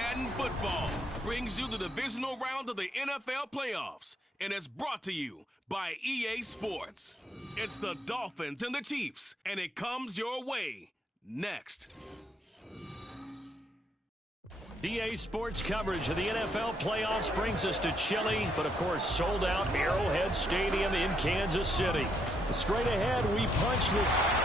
Madden Football brings you the divisional round of the NFL playoffs, and it's brought to you by EA Sports. It's the Dolphins and the Chiefs, and it comes your way next. EA Sports coverage of the NFL playoffs brings us to chilly, but of course sold out Arrowhead Stadium in Kansas City. Straight ahead, we punch the...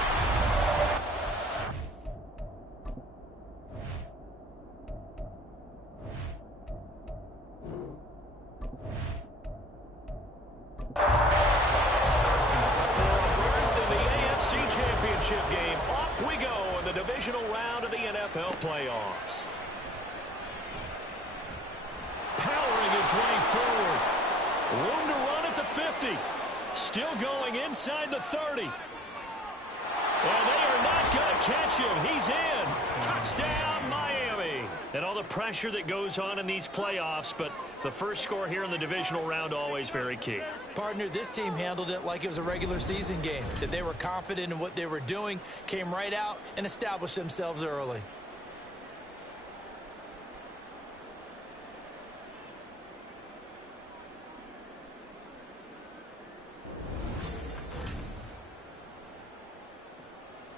Championship game. Off we go in the divisional round of the NFL playoffs. Powering his way forward. Room to run at the 50. Still going inside the 30. And they are not going to catch him. He's in. Touchdown, Miami. And all the pressure that goes on in these playoffs, but the first score here in the divisional round always very key. Partner, this team handled it like it was a regular season game, that they were confident in what they were doing, came right out and established themselves early.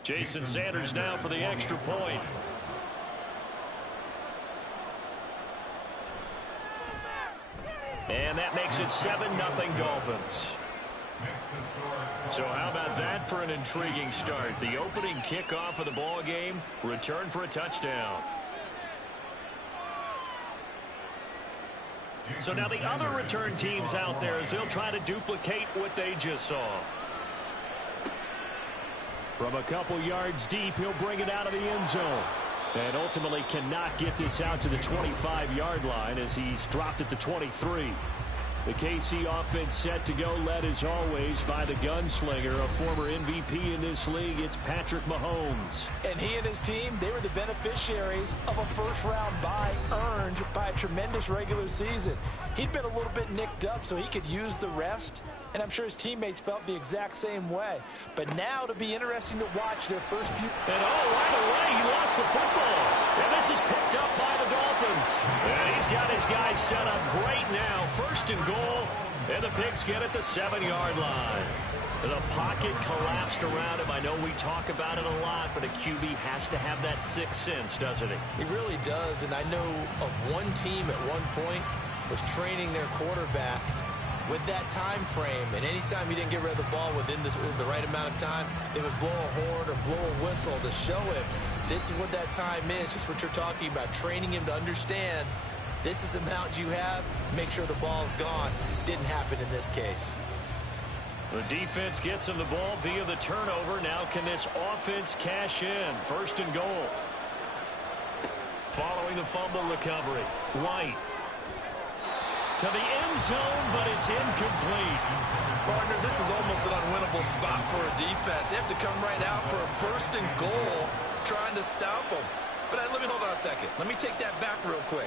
Jason Sanders now for the extra point. And that makes it 7-0 Dolphins. So how about that for an intriguing start? The opening kickoff of the ball game, return for a touchdown. So now the other return teams out there as they'll try to duplicate what they just saw. From a couple yards deep, he'll bring it out of the end zone. And ultimately cannot get this out to the 25-yard line as he's dropped at the 23. The KC offense set to go, led as always by the gunslinger, a former MVP in this league. It's Patrick Mahomes. And he and his team, they were the beneficiaries of a first-round bye earned by a tremendous regular season. He'd been a little bit nicked up, so he could use the rest. And I'm sure his teammates felt the exact same way. But now it'll be interesting to watch their first few. And right away, he lost the football. And this is picked up by the Dolphins. And he's got his guys set up great now. First and goal. And the Pigs get at the 7-yard line. The pocket collapsed around him. I know we talk about it a lot, but a QB has to have that sixth sense, doesn't he? He really does. And I know of one team at one point was training their quarterback with that time frame, and anytime he didn't get rid of the ball within the right amount of time, they would blow a horn or blow a whistle to show him this is what that time is, just what you're talking about, training him to understand this is the amount you have, make sure the ball's gone. Didn't happen in this case. The defense gets him the ball via the turnover. Now can this offense cash in? First and goal. Following the fumble recovery, White. To the end zone, but it's incomplete. Partner, this is almost an unwinnable spot for a defense. They have to come right out for a first and goal, trying to stop them. But let me hold on a second. Let me take that back real quick.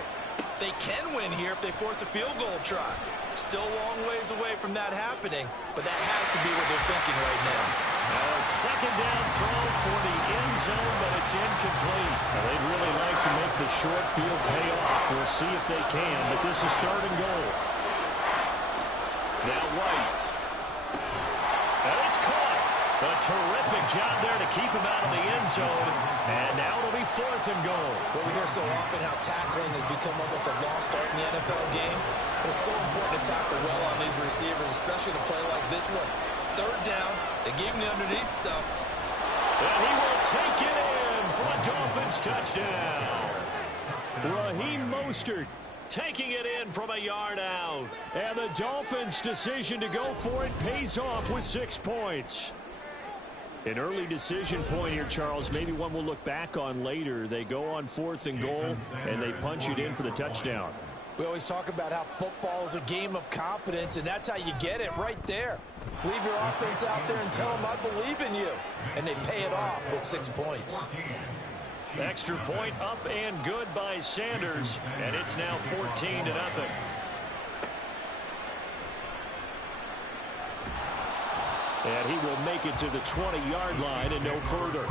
They can win here if they force a field goal try. Still a long ways away from that happening, but that has to be what they're thinking right now. A second down throw for the end zone, but it's incomplete. Now, they'd really like to make the short field pay off. We'll see if they can, but this is third and goal. Now White. And it's caught. A terrific job there to keep him out of the end zone. And now it'll be fourth and goal. Well, we hear so often how tackling has become almost a lost art in the NFL game. But it's so important to tackle well on these receivers, especially to play like this one. Third down, they gave him the underneath stuff. And he will take it in for a Dolphins touchdown. Raheem Mostert taking it in from a yard out. And the Dolphins' decision to go for it pays off with 6 points. An early decision point here, Charles. Maybe one we'll look back on later. They go on fourth and goal, and they punch it in for the touchdown. We always talk about how football is a game of confidence, and that's how you get it right there. Leave your offense out there and tell them I believe in you. And they pay it off with 6 points. Extra point up and good by Sanders, and it's now 14-0. And he will make it to the 20-yard line and no further.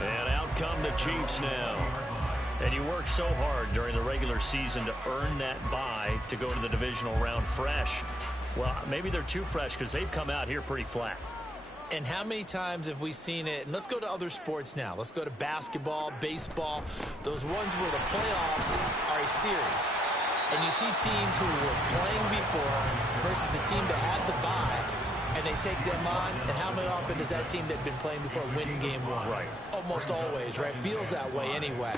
And out come the Chiefs now. And you work so hard during the regular season to earn that bye to go to the divisional round fresh. Well, maybe they're too fresh because they've come out here pretty flat. And how many times have we seen it? And let's go to other sports now. Let's go to basketball, baseball, those ones where the playoffs are a series. And you see teams who were playing before versus the team that had the bye, and they take them on. And how often does that team that had been playing before win game one? Right. Almost always, right? Feels that way anyway.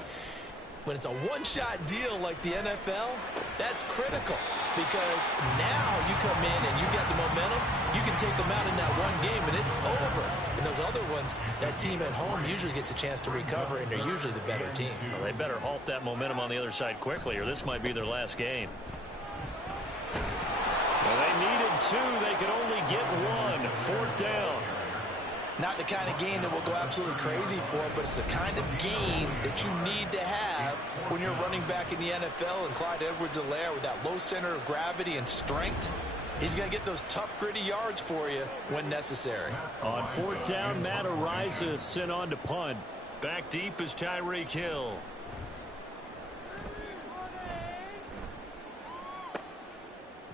When it's a one-shot deal like the NFL, that's critical because now you come in and you got the momentum. You can take them out in that one game, and it's over. And those other ones, that team at home usually gets a chance to recover, and they're usually the better team. Well, they better halt that momentum on the other side quickly, or this might be their last game. Well, they needed two. They could only get one. 4th down. Not the kind of game that we'll go absolutely crazy for, but it's the kind of game that you need to have when you're running back in the NFL. And Clyde Edwards-Helaire, with that low center of gravity and strength, he's going to get those tough, gritty yards for you when necessary. On 4th down, Matt Araiza sent on to punt. Back deep is Tyreek Hill.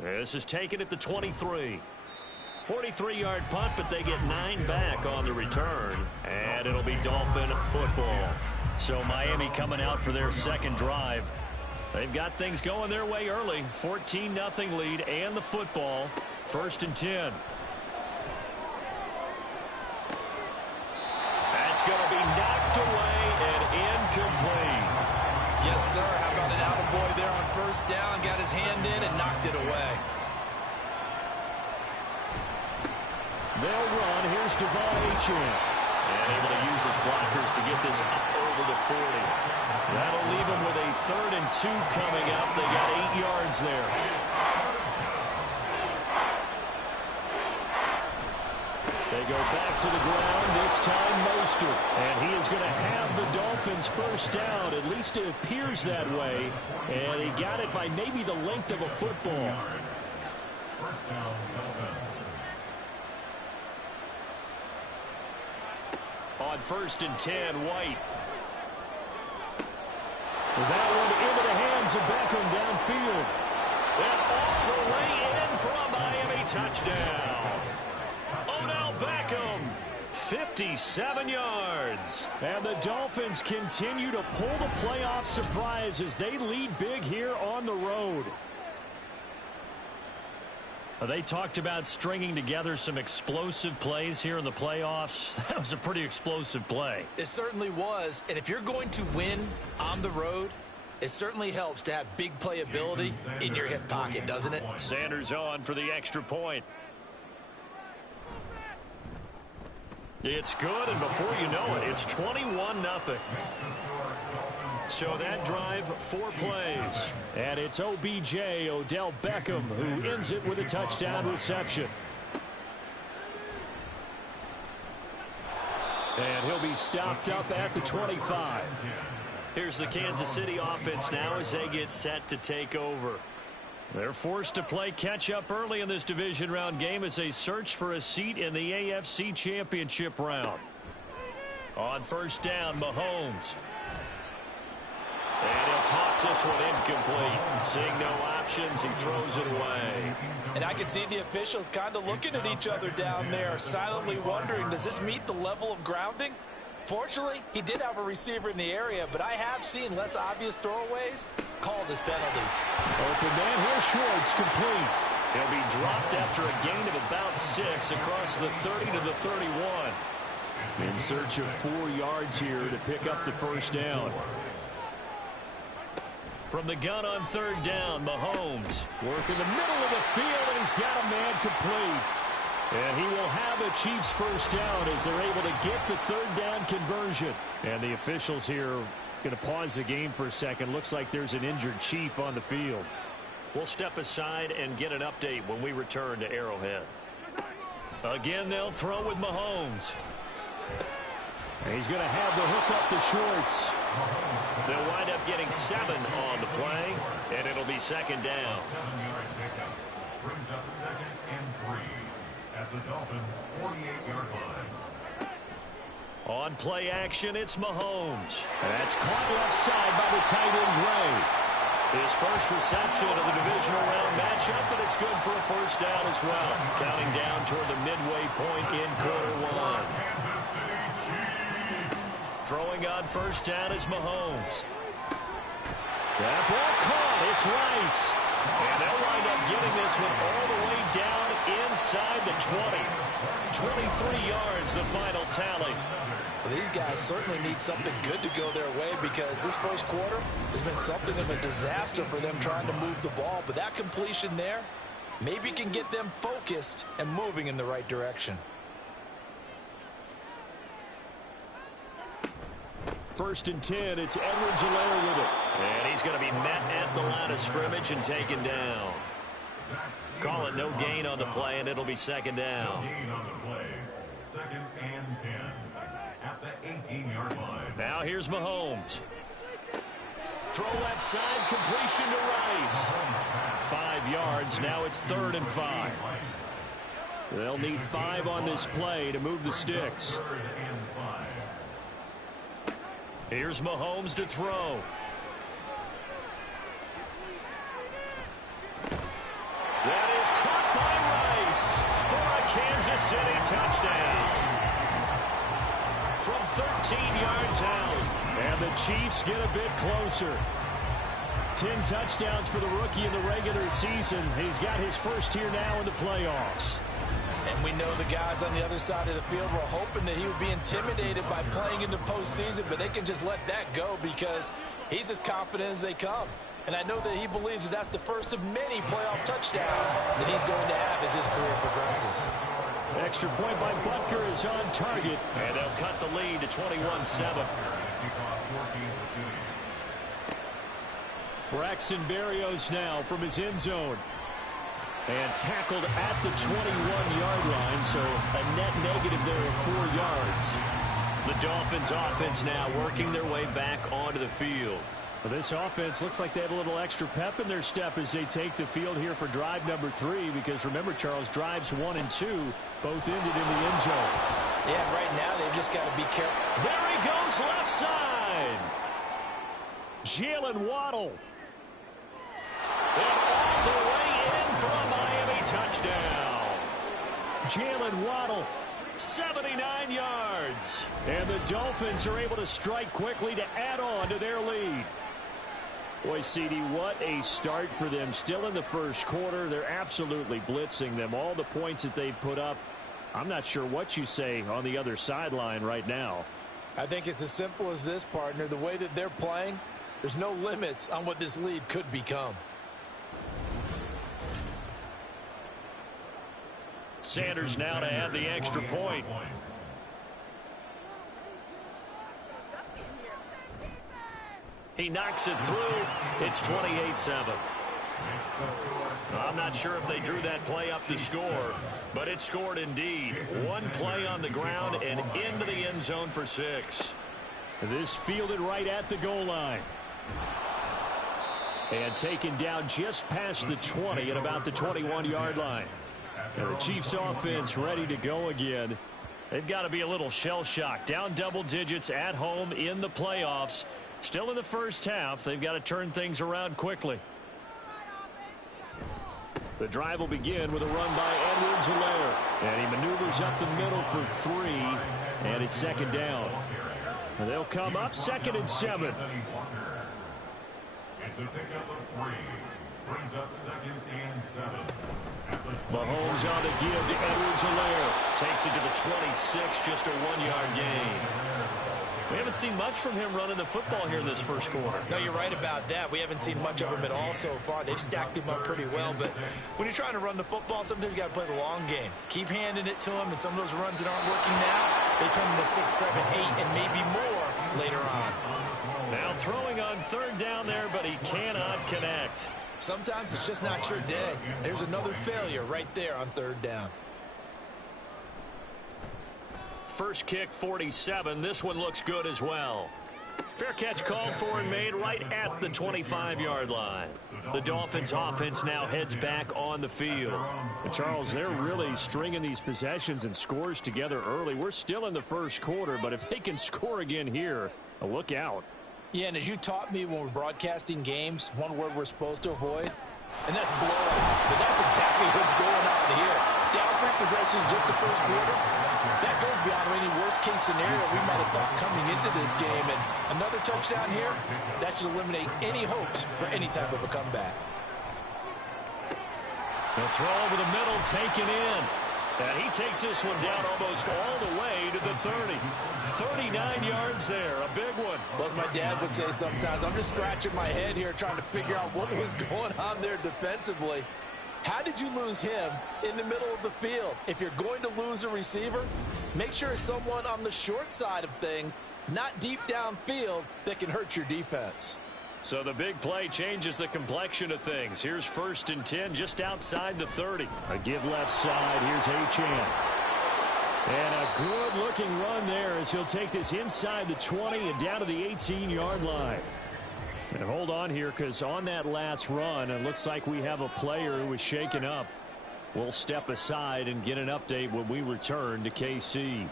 This is taken at the 23. 43-yard punt, but they get 9 back on the return, and it'll be Dolphin football. So Miami coming out for their second drive. They've got things going their way early. 14-0 lead and the football. 1st and 10. That's going to be knocked away and incomplete. Yes, sir. How about an attaboy there on 1st down? Got his hand in and knocked it away. They'll run. Here's Devon Achane. And able to use his blockers to get this up over the 40. That'll leave him with a 3rd and 2 coming up. They got 8 yards there. They go back to the ground, this time Mostert. And he is going to have the Dolphins 1st down. At least it appears that way. And he got it by maybe the length of a football. 1st down, Dolphins. On 1st and 10, White. That one into the hands of Beckham downfield. And all the way in for a Miami touchdown. Odell Beckham, 57 yards. And the Dolphins continue to pull the playoff surprise as they lead big here on the road. They talked about stringing together some explosive plays here in the playoffs. That was a pretty explosive play. It certainly was. And if you're going to win on the road, it certainly helps to have big playability in your hip pocket, doesn't it? Sanders on for the extra point. It's good, and before you know it, it's 21-0. So that drive, 4 plays. And it's OBJ, Odell Beckham, who ends it with a touchdown reception. And he'll be stopped up at the 25. Here's the Kansas City offense now as they get set to take over. They're forced to play catch-up early in this division round game as they search for a seat in the AFC Championship round. On 1st down, Mahomes. And he'll toss this one incomplete. Seeing no options, he throws it away. And I can see the officials kind of looking at each other down there, silently wondering, does this meet the level of grounding? Fortunately, he did have a receiver in the area, but I have seen less obvious throwaways called as penalties. Open man here, Schwartz, complete. He'll be dropped after a gain of about 6 across the 30 to the 31. In search of 4 yards here to pick up the 1st down. From the gun on 3rd down, Mahomes work in the middle of the field, and he's got a man complete. And he will have the Chiefs 1st down as they're able to get the 3rd down conversion. And the officials here going to pause the game for a second. Looks like there's an injured Chief on the field. We'll step aside and get an update when we return to Arrowhead. Again, they'll throw with Mahomes. And he's going to have the hook up to Schwartz. They'll wind up getting 7 on the play, and it'll be 2nd down. 7-yard pickup brings up 2nd and 3 at the Dolphins' 48-yard line. On play action, it's Mahomes. That's caught left side by the tight end, Gray. His first reception of the divisional round matchup, but it's good for a first down as well. Counting down toward the midway point in quarter one. Throwing on first down is Mahomes. That ball caught. It's Rice. And they'll wind up getting this one all the way down inside the 20. 23 yards, the final tally. Well, these guys certainly need something good to go their way because this first quarter has been something of a disaster for them trying to move the ball. But that completion there maybe can get them focused and moving in the right direction. First and 10, it's Edwards-Helaire with it. And he's going to be met at the line of scrimmage and taken down. Call it no gain on the play, and it'll be second down. Gain on the play. Second and 10 at the 18-yard line. Now here's Mahomes. Throw left side, completion to Rice. 5 yards, now it's 3rd and 5. They'll need 5 on this play to move the sticks. 3rd and 5. Here's Mahomes to throw. That is caught by Rice for a Kansas City touchdown. From 13 yards out. And the Chiefs get a bit closer. 10 touchdowns for the rookie in the regular season. He's got his first here now in the playoffs. And we know the guys on the other side of the field were hoping that he would be intimidated by playing in the postseason, but they can just let that go because he's as confident as they come. And I know that he believes that that's the first of many playoff touchdowns that he's going to have as his career progresses. Extra point by Butker is on target, and they'll cut the lead to 21-7. Braxton Berrios now from his end zone. And tackled at the 21-yard line, so a net negative there of 4 yards. The Dolphins offense now working their way back onto the field. Well, this offense looks like they have a little extra pep in their step as they take the field here for drive number 3, because remember, Charles, drives 1 and 2 both ended in the end zone. Yeah, right now they've just got to be careful. There he goes left side. Jalen Waddle. And all the way in for a Miami touchdown. Jalen Waddle, 79 yards. And the Dolphins are able to strike quickly to add on to their lead. Boy, CD, what a start for them. Still in the first quarter. They're absolutely blitzing them. All the points that they've put up, I'm not sure what you say on the other sideline right now. I think it's as simple as this, partner. The way that they're playing, there's no limits on what this lead could become. Sanders now to add the extra point. He knocks it through. It's 28-7. I'm not sure if they drew that play up to score, but it scored indeed. One play on the ground and into the end zone for 6. This fielded right at the goal line. And taken down just past the 20 at about the 21-yard line. And the Chiefs offense ready to go again. They've got to be a little shell-shocked. Down double digits at home in the playoffs. Still in the first half. They've got to turn things around quickly. The drive will begin with a run by Edwards-Helaire. And he maneuvers up the middle for 3. And it's second down. And they'll come up 2nd and 7. It's a pickup of 3. Brings up 2nd and 7. Mahomes on the give to Edwards-Helaire. Takes it to the 26, just a 1-yard gain. We haven't seen much from him running the football here in this first quarter. No, you're right about that. We haven't seen much of him at all so far. They've stacked him up pretty well, but when you're trying to run the football, sometimes you got to play the long game. Keep handing it to him, and some of those runs that aren't working now, they turn into 6, 7, 8, and maybe more later on. Now throwing on 3rd down there, but he cannot connect. Sometimes it's just not your day. There's another failure right there on 3rd down. First kick, 47. This one looks good as well. Fair catch called for and made right at the 25-yard line. The The Dolphins offense now heads back on the field. And Charles, they're really stringing these possessions and scores together early. We're still in the first quarter, but if they can score again here, look out. Yeah, and as you taught me when we're broadcasting games, one word we're supposed to avoid, and that's blowout. But that's exactly what's going on here. Down 3 possessions just the first quarter. That goes beyond any worst-case scenario we might have thought coming into this game. And another touchdown here, that should eliminate any hopes for any type of a comeback. The throw over the middle, taken in. And he takes this one down almost all the way to the 30. 39 yards there, a big one. Well, as my dad would say sometimes, I'm just scratching my head here trying to figure out what was going on there defensively. How did you lose him in the middle of the field? If you're going to lose a receiver, make sure it's someone on the short side of things, not deep downfield, that can hurt your defense. So the big play changes the complexion of things. Here's 1st and 10 just outside the 30. A give left side. Here's Achane. And a good-looking run there as he'll take this inside the 20 and down to the 18-yard line. And hold on here, because on that last run, it looks like we have a player who was shaken up. We'll step aside and get an update when we return to KC.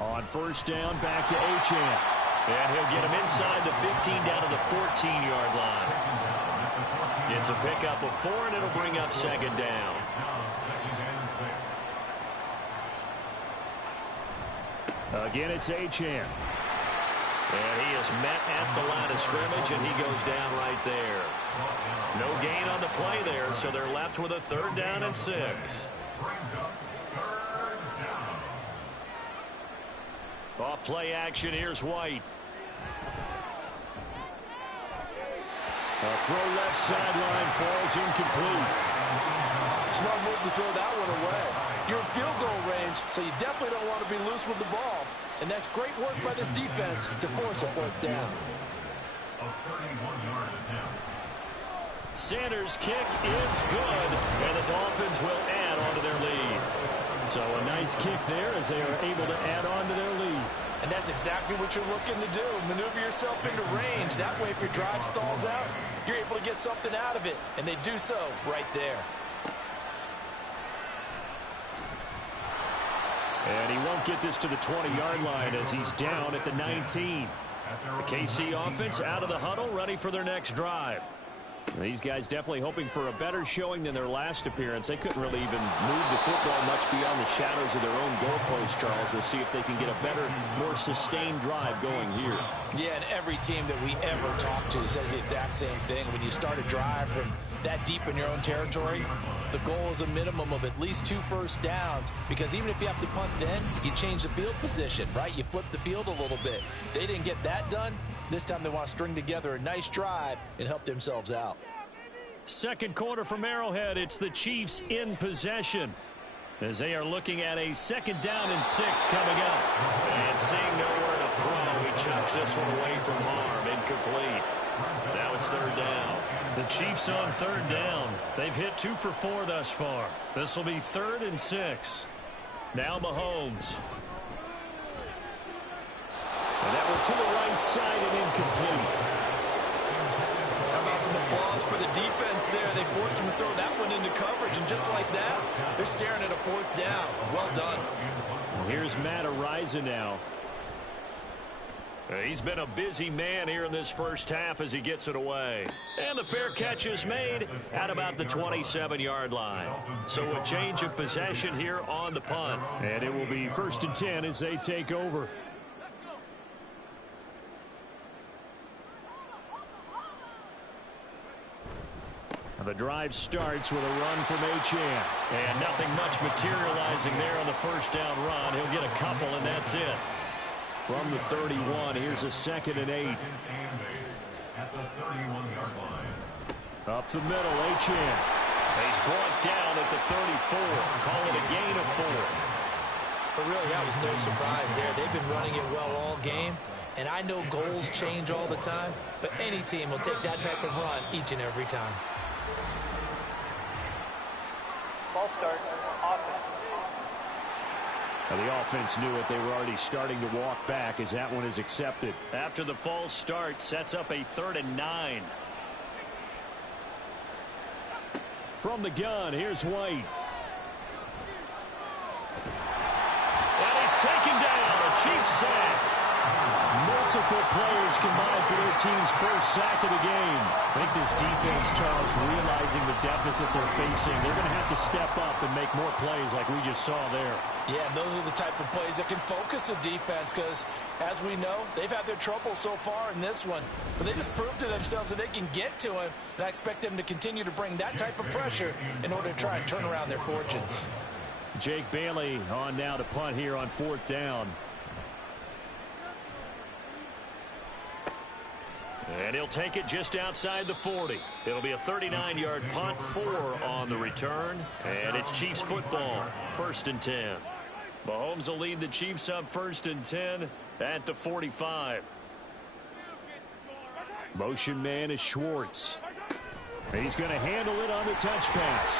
On 1st down, back to Achane. And he'll get him inside the 15 down to the 14-yard line. It's a pickup of 4, and it'll bring up 2nd down. Again, it's Achane. And he is met at the line of scrimmage, and he goes down right there. No gain on the play there, so they're left with a 3rd down and 6. Off play action, here's White. A throw left sideline falls incomplete. Smart move to throw that one away. You're in field goal range, so you definitely don't want to be loose with the ball. And that's great work by this defense to force a 4th down. A 31-yard attempt. Sanders' kick is good, and the Dolphins will add on to their lead. So a nice kick there as they are able to add on to their lead. And that's exactly what you're looking to do. Maneuver yourself into range. That way, if your drive stalls out, you're able to get something out of it. And they do so right there. And he won't get this to the 20-yard line as he's down at the 19. The KC offense out of the huddle, ready for their next drive. These guys definitely hoping for a better showing than their last appearance. They couldn't really even move the football much beyond the shadows of their own goalpost, Charles. We'll see if they can get a better, more sustained drive going here. Yeah, and every team that we ever talk to says the exact same thing. When you start a drive from that deep in your own territory, the goal is a minimum of at least 2 first downs, because even if you have to punt then, you change the field position, right? You flip the field a little bit. They didn't get that done. This time they want to string together a nice drive and help themselves out. Second quarter from Arrowhead. It's the Chiefs in possession as they are looking at a 2nd down and 6 coming up. And seeing nowhere to throw, he chucks this one away from harm. Incomplete. Now it's 3rd down. The Chiefs on 3rd down. They've hit 2 for 4 thus far. This will be 3rd and 6. Now Mahomes. And that one to the right side and incomplete. How about some applause for the defense there? They forced him to throw that one into coverage, and just like that, they're staring at a 4th down. Well done. Here's Matt Araiza now. He's been a busy man here in this first half as he gets it away. And the fair catch is made at about the 27-yard line. So a change of possession here on the punt. And it will be 1st and 10 as they take over. The drive starts with a run from Achane. And nothing much materializing there on the 1st down run. He'll get a couple, and that's it. From the 31, here's a 2nd and 8. At the 31-yard line. Up the middle, Achane. He's brought down at the 34. Call it a gain of 4. But really, that was no surprise there. They've been running it well all game. And I know goals change all the time, but any team will take that type of run each and every time. Ball start, offense. Now, the offense knew it. They were already starting to walk back as that one is accepted. After the false start, sets up a 3rd and 9. From the gun, here's White. And he's taken down. A Chiefs sack. Multiple players combined for their team's first sack of the game. I think this defense, Charles, realizing the deficit they're facing, they're going to have to step up and make more plays like we just saw there. Yeah, and those are the type of plays that can focus a defense because, as we know, they've had their trouble so far in this one. But they just proved to themselves that they can get to him, and I expect them to continue to bring that type of pressure in order to try and turn around their fortunes. Jake Bailey on now to punt here on 4th down. And he'll take it just outside the 40. It'll be a 39-yard punt, 4 on the return. And it's Chiefs football, 1st and 10. Mahomes will lead the Chiefs up 1st and 10 at the 45. Motion man is Schwartz. He's going to handle it on the touch pass.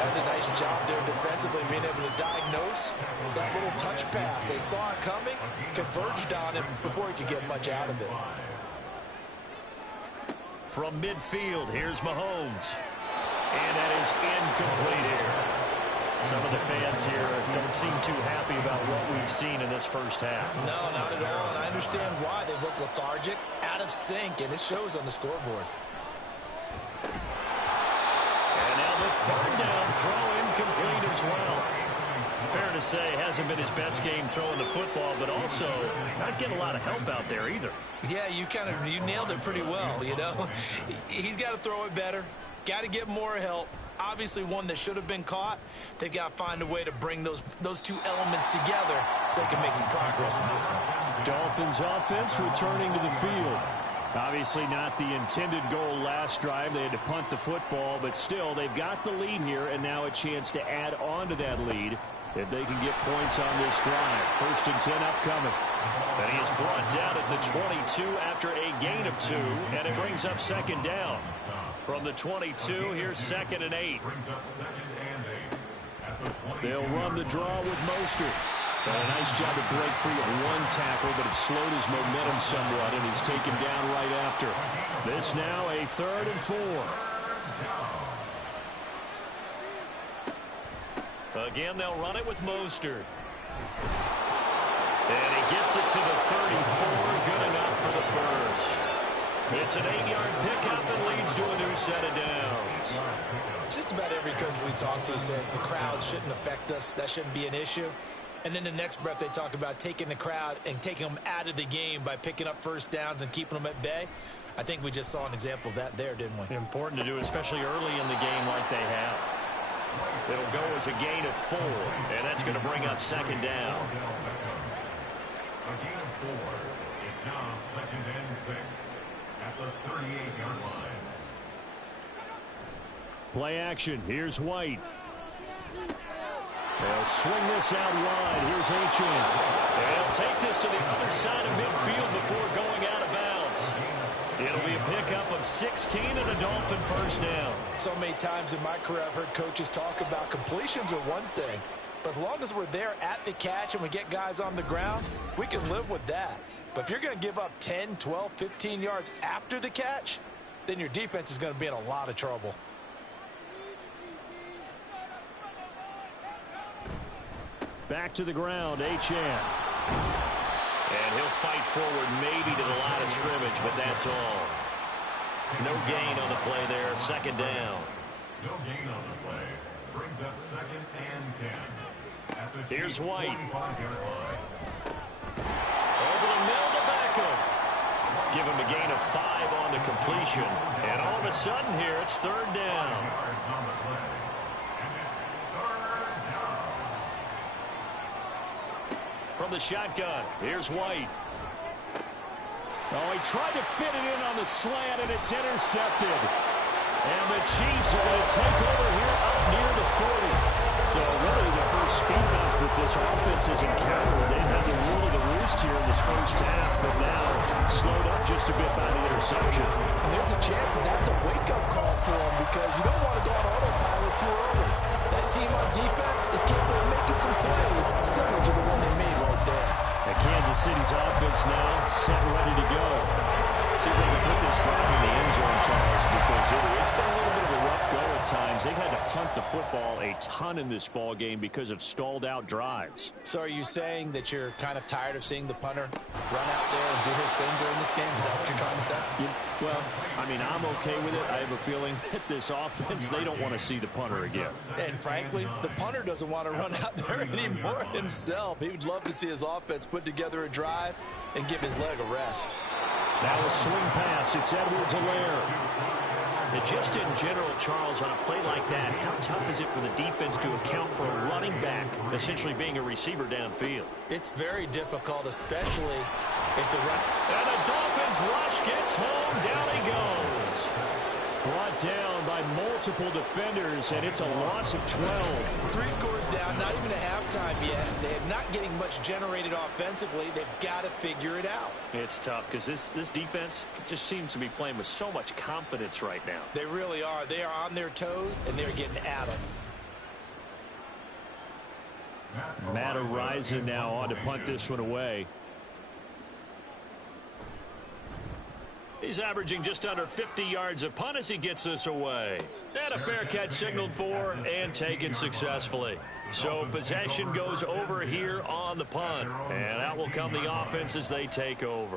That's a nice job there defensively, being able to diagnose that little touch pass. They saw it coming, converged on him before he could get much out of it. From midfield, here's Mahomes. And that is incomplete here. Some of the fans here don't seem too happy about what we've seen in this first half. No, not at all, and I understand why. They look lethargic, out of sync, and it shows on the scoreboard. And now the 3rd down throw incomplete as well. Fair to say, hasn't been his best game throwing the football, but also not getting a lot of help out there either. Yeah, you nailed it pretty well, you know. He's got to throw it better, got to get more help. Obviously one that should have been caught. They've got to find a way to bring those two elements together so they can make some progress in this one. Dolphins offense returning to the field. Obviously not the intended goal last drive. They had to punt the football, but still they've got the lead here and now a chance to add on to that lead if they can get points on this drive. 1st and 10 upcoming. And he is brought down at the 22 after a gain of 2, and it brings up 2nd down. From the 22, here's 2nd and 8. They'll run the draw with Mostert. Done a nice job to break free of one tackle, but it slowed his momentum somewhat, and he's taken down right after. This now a 3rd and 4. Again, they'll run it with Mostert. And he gets it to the 34. Good enough for the first. It's an 8-yard pickup and leads to a new set of downs. Just about every coach we talk to says the crowd shouldn't affect us. That shouldn't be an issue. And then the next breath they talk about taking the crowd and taking them out of the game by picking up first downs and keeping them at bay. I think we just saw an example of that there, didn't we? Important to do, especially early in the game like they have. It'll go as a gain of 4, and that's going to bring up 2nd down. A gain of 4. It's now 2nd and 6 at the 38-yard line. Play action. Here's White. They'll swing this out wide. Here's Achane. They'll take this to the other side of midfield before going out of bounds. It'll be a pickup of 16 and a Dolphin first down. So many times in my career I've heard coaches talk about completions are one thing, but as long as we're there at the catch and we get guys on the ground, we can live with that. But if you're going to give up 10, 12, 15 yards after the catch, then your defense is going to be in a lot of trouble. Back to the ground, Achane. And he'll fight forward maybe to the line of scrimmage, but that's all. No gain on the play there, 2nd down. No gain on the play. Brings up 2nd and 10. At the Here's White. 45-yard line. Over the middle to Beckham. Give him a gain of 5 on the completion. And all of a sudden here, it's 3rd down. Yards on the play. And it's 3rd down. From the shotgun, here's White. Oh, he tried to fit it in on the slant, and it's intercepted. And the Chiefs are going to take over here up near the 40. So really the first speed bump that this offense has encountered. They've had the rule of the roost here in this first half, but now slowed up just a bit by the interception. And there's a chance that that's a wake-up call for them because you don't want to go on autopilot too early. That team on defense is capable of similar to the one they made right there. And Kansas City's offense now set and ready to go. See if they can put this drive in the end zone, Charles, because it's been a little bit of a rough go at times. They've had to punt the football a ton in this ball game because of stalled out drives. So are you saying that you're kind of tired of seeing the punter run out there and do his thing during this game? Is that what you're trying to say? Well, I mean, I'm okay with it. I have a feeling that this offense, they don't want to see the punter again. And frankly, the punter doesn't want to run out there anymore himself. He would love to see his offense put together a drive and give his leg a rest. Now a swing pass. It's Edwards-Helaire. And just in general, Charles, on a play like that, how tough is it for the defense to account for a running back essentially being a receiver downfield? It's very difficult, especially if the run... And the Dolphins rush gets home. Down he goes. Brought down by multiple defenders, and it's a loss of 12. 3 scores down, not even a halftime yet. They're not getting much generated offensively. They've got to figure it out. It's tough because this defense just seems to be playing with so much confidence right now. They really are. They are on their toes, and they're getting at them. Matt Araiza now on to punt this one away. He's averaging just under 50 yards a punt as he gets this away. And a fair catch signaled for and taken successfully. So possession goes over here on the punt. And out will come the offense as they take over.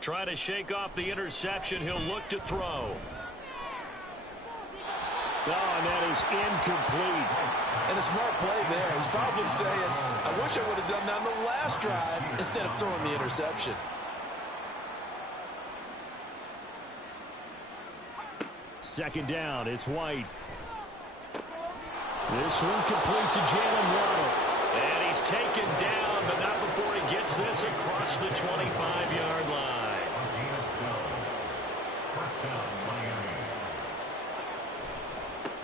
Trying to shake off the interception. He'll look to throw. Oh, and that is incomplete. And a smart play there. He's probably saying, I wish I would have done that on the last drive instead of throwing the interception. Second down, it's White. This one complete to Jalen Waddle. And he's taken down, but not before he gets this across the 25-yard line.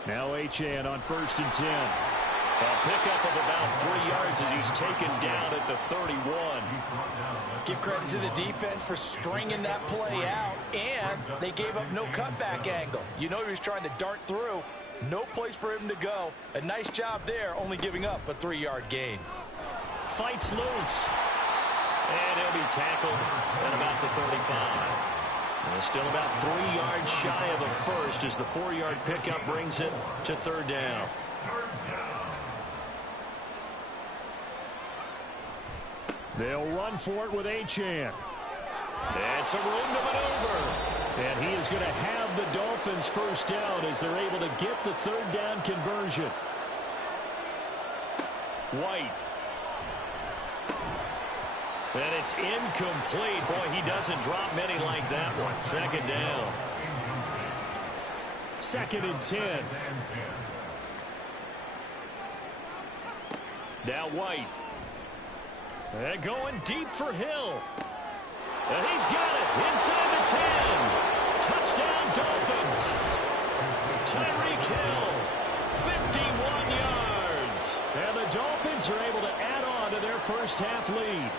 Now Achane on 1st and 10. A pickup of about 3 yards as he's taken down at the 31. Give credit to the defense for stringing that play out, and they gave up no cutback angle. You know he was trying to dart through. No place for him to go. A nice job there, only giving up a 3-yard gain. Fights loose. And he'll be tackled at about the 35. And still about 3 yards shy of a first as the 4-yard pickup brings it to 3rd down. They'll run for it with Achane. That's a room to maneuver. And he is going to have the Dolphins first down as they're able to get the 3rd down conversion. White. And it's incomplete. Boy, he doesn't drop many like that one. 2nd down. 2nd and 10. Now White. And going deep for Hill. And he's got it inside the 10. Touchdown, Dolphins. Tyreek Hill, 51 yards. And the Dolphins are able to add on to their first half lead.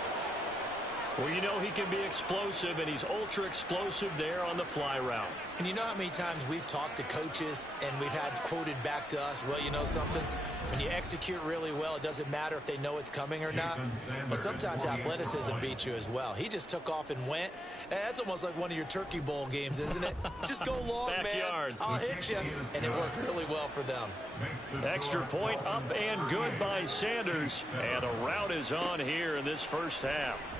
Well, you know he can be explosive, and he's ultra explosive there on the fly route. And you know how many times we've talked to coaches and we've had quoted back to us, well, you know something? When you execute really well, it doesn't matter if they know it's coming or not. But sometimes athleticism beats you as well. He just took off and went. That's almost like one of your Turkey Bowl games, isn't it? Just go long, Backyard. man. I'll hit you. And it worked really well for them. Extra point up and good by Sanders. And the route is on here in this first half.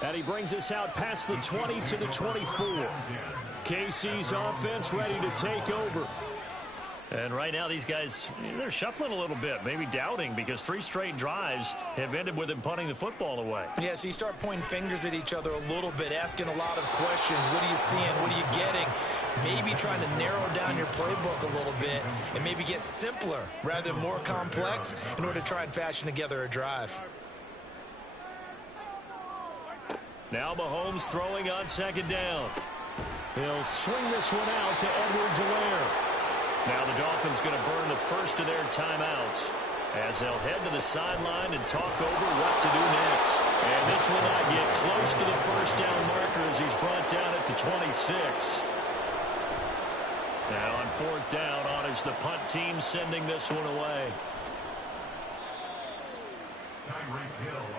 And he brings us out past the 20 to the 24. KC's offense ready to take over. And right now these guys, they're shuffling a little bit, maybe doubting, because 3 straight drives have ended with them punting the football away. Yeah, so you start pointing fingers at each other a little bit, asking a lot of questions. What are you seeing? What are you getting? Maybe trying to narrow down your playbook a little bit and maybe get simpler rather than more complex in order to try and fashion together a drive. Now Mahomes throwing on 2nd down. He'll swing this one out to Edwards-Helaire. Now the Dolphins going to burn the first of their timeouts as they'll head to the sideline and talk over what to do next. And this will not get close to the first down marker as he's brought down at the 26. Now on 4th down, on is the punt team sending this one away.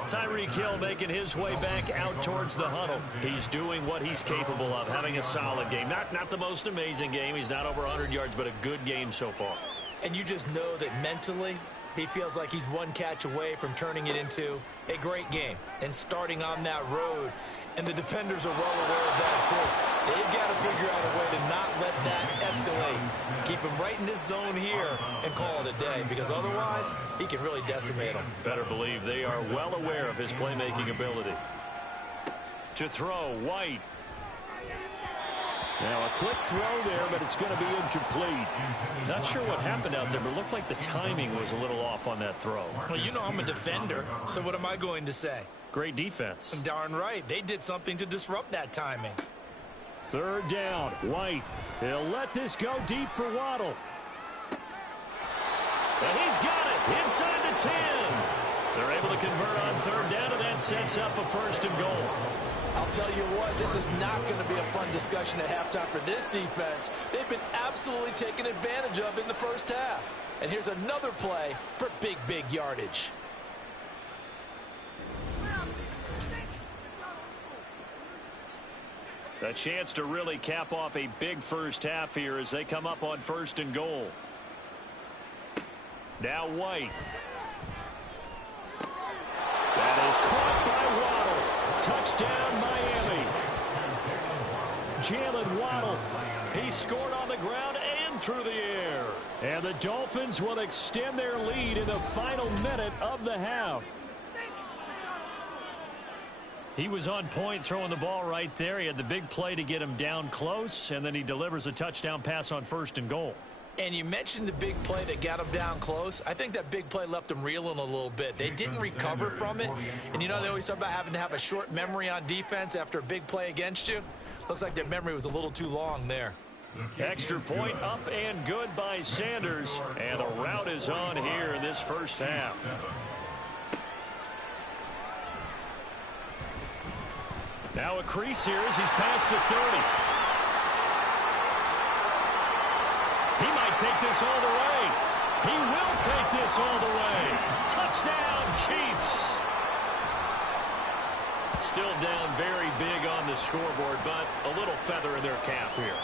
Tyreek Hill making his way back out towards the huddle. He's doing what he's capable of, having a solid game. Not the most amazing game. He's not over 100 yards, but a good game so far. And you just know that mentally he feels like he's one catch away from turning it into a great game and starting on that road. And the defenders are well aware of that, too. They've got to figure out a way to not let that escalate. Keep him right in this zone here and call it a day, because otherwise he can really decimate them. Better believe they are well aware of his playmaking ability. To throw, White. Now a quick throw there, but it's going to be incomplete. Not sure what happened out there, but it looked like the timing was a little off on that throw. Well, you know I'm a defender, so what am I going to say? Great defense. Darn right. They did something to disrupt that timing. 3rd down, White. He'll let this go deep for Waddle. And he's got it inside the 10. They're able to convert on 3rd down, and that sets up a 1st and goal. I'll tell you what, this is not going to be a fun discussion at halftime for this defense. They've been absolutely taken advantage of in the first half. And here's another play for big yardage. A chance to really cap off a big first half here as they come up on 1st and goal. Now White. That is caught by Waddle. Touchdown, Miami. Jalen Waddle. He scored on the ground and through the air. And the Dolphins will extend their lead in the final minute of the half. He was on point throwing the ball right there. He had the big play to get him down close, and then he delivers a touchdown pass on 1st and goal. And you mentioned the big play that got him down close. I think that big play left him reeling a little bit. They didn't recover from it. And you know they always talk about having to have a short memory on defense after a big play against you. Looks like their memory was a little too long there. Extra point up and good by Sanders. And the route is on here in this first half. Now a crease here as he's past the 30. He might take this all the way. He will take this all the way. Touchdown, Chiefs. Still down very big on the scoreboard, but a little feather in their cap here.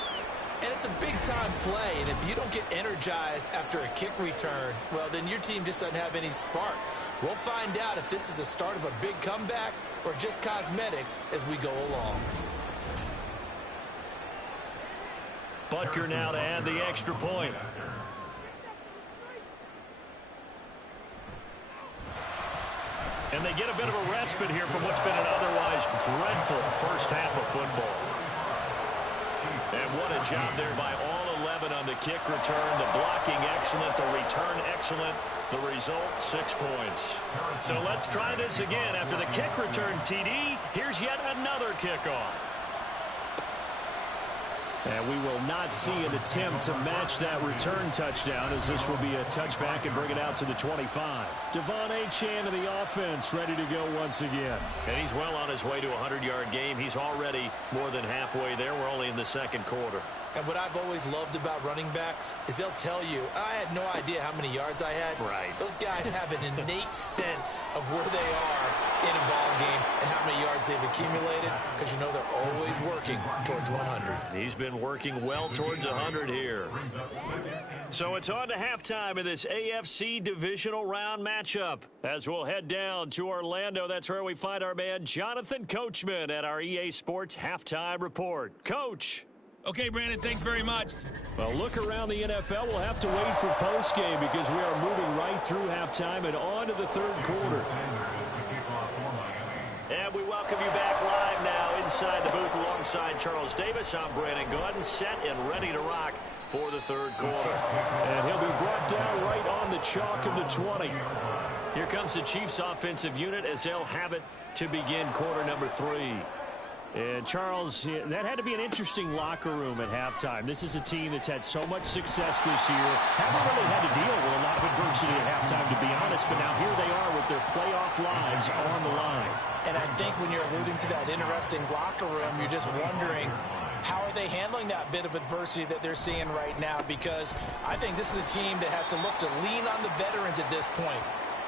And it's a big-time play, and if you don't get energized after a kick return, well, then your team just doesn't have any spark. We'll find out if this is the start of a big comeback or just cosmetics as we go along. Butker now to add the extra point. And they get a bit of a respite here from what's been an otherwise dreadful first half of football. And what a job there by all 11 on the kick return. The blocking excellent, the return excellent. The result, 6 points. So let's try this again. After the kick return TD, here's yet another kickoff. And we will not see an attempt to match that return touchdown, as this will be a touchback and bring it out to the 25. Devon Achane of the offense ready to go once again. And he's well on his way to a 100-yard game. He's already more than halfway there. We're only in the second quarter. And what I've always loved about running backs is they'll tell you, I had no idea how many yards I had. Right. Those guys have an innate sense of where they are in a ball game and how many yards they've accumulated, because you know they're always working towards 100. He's been working well towards 100 here. So it's on to halftime of this AFC divisional round matchup. As we'll head down to Orlando, that's where we find our man Jonathan Coachman at our EA Sports Halftime Report. Coach. Okay, Brandon, thanks very much. Well, look around the NFL. We'll have to wait for postgame because we are moving right through halftime and on to the third quarter. And we welcome you back live now inside the booth alongside Charles Davis. I'm Brandon Gaudin, set and ready to rock for the third quarter. And he'll be brought down right on the chalk of the 20. Here comes the Chiefs offensive unit as they'll have it to begin quarter number 3. And, Charles, that had to be an interesting locker room at halftime. This is a team that's had so much success this year. Haven't really had to deal with a lot of adversity at halftime, to be honest. But now here they are with their playoff lives on the line. And I think when you're alluding to that interesting locker room, you're just wondering, how are they handling that bit of adversity that they're seeing right now? Because I think this is a team that has to look to lean on the veterans at this point.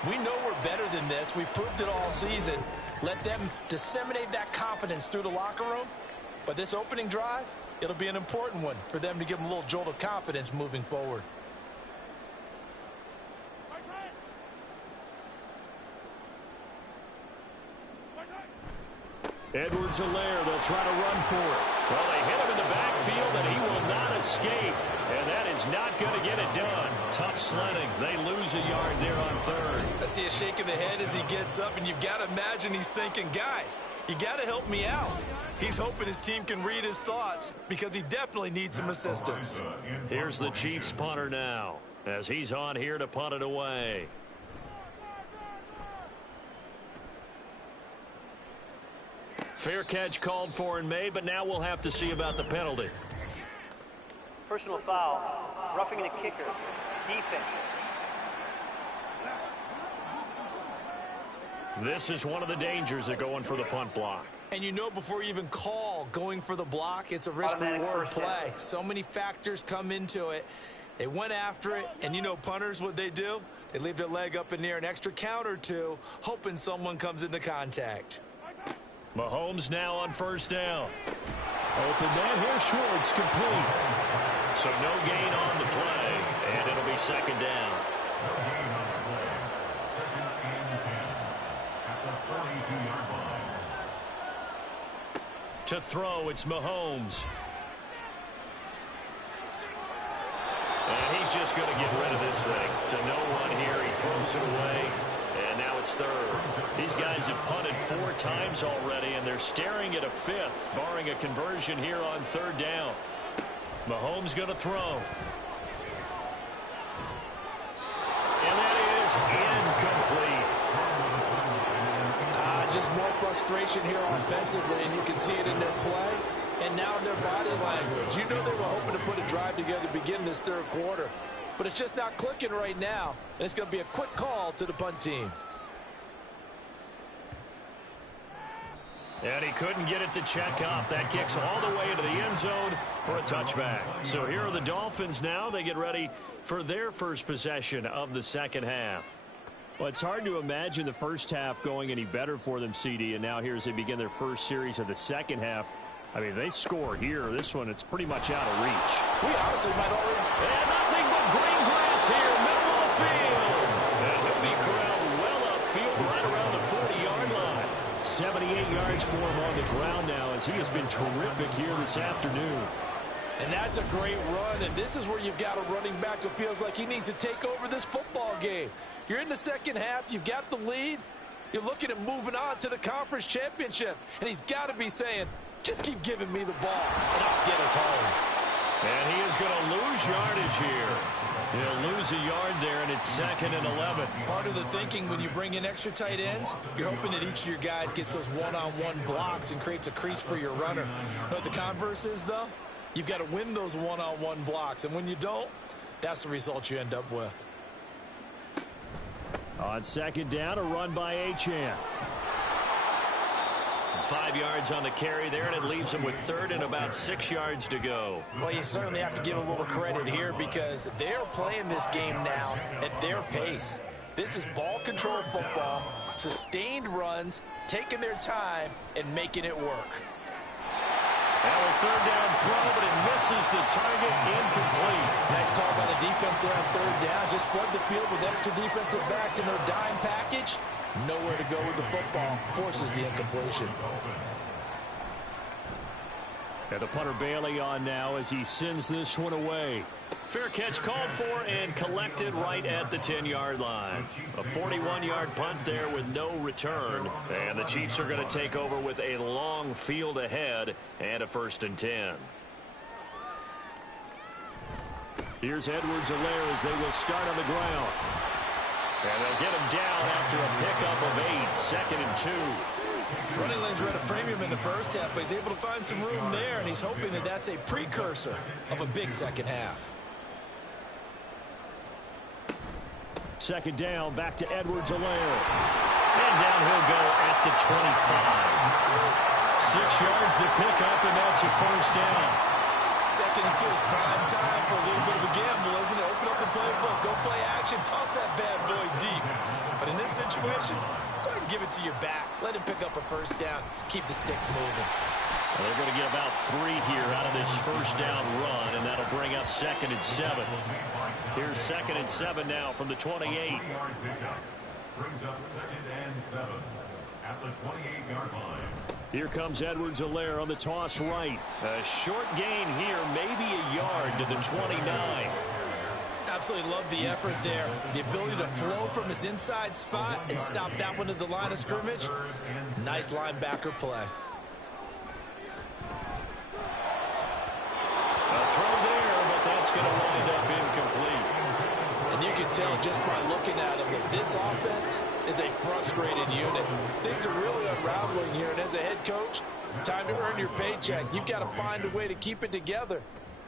We know we're better than this. We've proved it all season. Let them disseminate that confidence through the locker room. But this opening drive, it'll be an important one for them to give them a little jolt of confidence moving forward. Edwards-Helaire, they'll try to run for it. Well, they hit him in the backfield, and he will not escape. And that is not going to get it done. Tough sledding. They lose a yard there on third. I see a shake of the head as he gets up, and you've got to imagine he's thinking, guys, you got to help me out. He's hoping his team can read his thoughts because he definitely needs some assistance. Here's the Chiefs punter now as he's on here to punt it away. Fair catch called for and made, but now we'll have to see about the penalty. Personal foul, roughing the kicker, defense. This is one of the dangers of going for the punt block. And you know before you even call going for the block, it's a risk-reward play. So many factors come into it. They went after it, and you know punters, what they do? They leave their leg up in the air an extra count or two, hoping someone comes into contact. Mahomes now on first down. Open man, here's Schwartz, complete. So no gain on the play, and it'll be second down. No gain on the play. Second and 10 at the 42-yard line. To throw, it's Mahomes. And he's just going to get rid of this thing. To no one here, he throws it away. And now it's third. These guys have punted 4 times already, and they're staring at a 5th, barring a conversion here on third down. Mahomes going to throw. And that is incomplete. Just more frustration here offensively, and you can see it in their play and now in their body language. You know they were hoping to put a drive together to begin this third quarter. But it's just not clicking right now. And it's going to be a quick call to the punt team. And he couldn't get it to check up. That kicks all the way into the end zone for a touchback. So here are the Dolphins now. They get ready for their first possession of the second half. Well, it's hard to imagine the first half going any better for them, CD. And now here as they begin their first series of the second half. I mean, they score here. This one, it's pretty much out of reach. We honestly might already... And nothing but green grass here, middle of the field. And he'll be corralled well upfield right around the 40-yard line. 78 yards for him on the ground now as he has been terrific here this afternoon. And that's a great run, and this is where you've got a running back who feels like he needs to take over this football game. You're in the second half, you've got the lead, you're looking at moving on to the conference championship, and he's got to be saying, just keep giving me the ball, and I'll get us home. And he is going to lose yardage here. He'll lose a yard there, and it's second and 11. Part of the thinking when you bring in extra tight ends, you're hoping that each of your guys gets those one-on-one blocks and creates a crease for your runner. You know what the converse is, though? You've got to win those one-on-one blocks, and when you don't, that's the result you end up with. On second down, a run by Achane. 5 yards on the carry there, and it leaves him with third and about 6 yards to go. Well, you certainly have to give a little credit here because they're playing this game now at their pace. This is ball control football, sustained runs, taking their time, and making it work. Now a third down throw, but it misses the target, incomplete. Nice call by the defense there on third down. Just flood the field with extra defensive backs in their dime package. Nowhere to go with the football. Forces the incompletion. And the punter Bailey on now as he sends this one away. Fair catch called for and collected right at the 10-yard line. A 41-yard punt there with no return. And the Chiefs are going to take over with a long field ahead and a 1st and 10. Here's Edwards-Helaire as they will start on the ground. And they'll get him down after a pickup of 8, 2nd and 2. Running lanes were at a premium in the first half, but he's able to find some room there, and he's hoping that that's a precursor of a big second half. Second down, back to Edwards-Helaire. And down he'll go at at the 25. 6 yards to pick up, and that's a first down. 2nd and 2 is prime time for a little bit of a gamble, isn't it? Open up the playbook, go play action, toss that bad boy deep. But in this situation, go ahead and give it to your back. Let him pick up a first down. Keep the sticks moving. Well, they're going to get about 3 here out of this first down run, and that'll bring up 2nd and 7. Here's 2nd and 7 now from the 28. Brings up 2nd and 7 at the 28-yard line. Here comes Edwards-Helaire on the toss right. A short gain here, maybe a yard to the 29. Absolutely love the effort there. The ability to flow from his inside spot and stop that one at the line of scrimmage. Nice linebacker play. A throw there, but that's going to wind up incomplete. And you can tell just by looking at him that this offense is a frustrated unit. Things are really unraveling here, and as a head coach, time to earn your paycheck. You've got to find a way to keep it together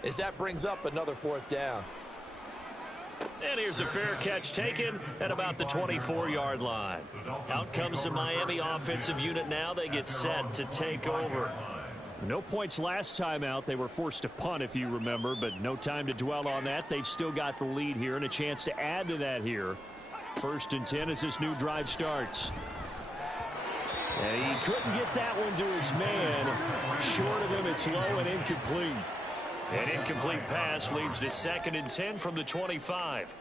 as that brings up another 4th down. And here's a fair catch taken at about the 24-yard line. Out comes the Miami offensive unit now. They get set to take over. No points last time out. They were forced to punt, if you remember, but no time to dwell on that. They've still got the lead here and a chance to add to that here. 1st and 10 as this new drive starts. And he couldn't get that one to his man. Short of him, it's low and incomplete. An incomplete pass leads to 2nd and 10 from the 25.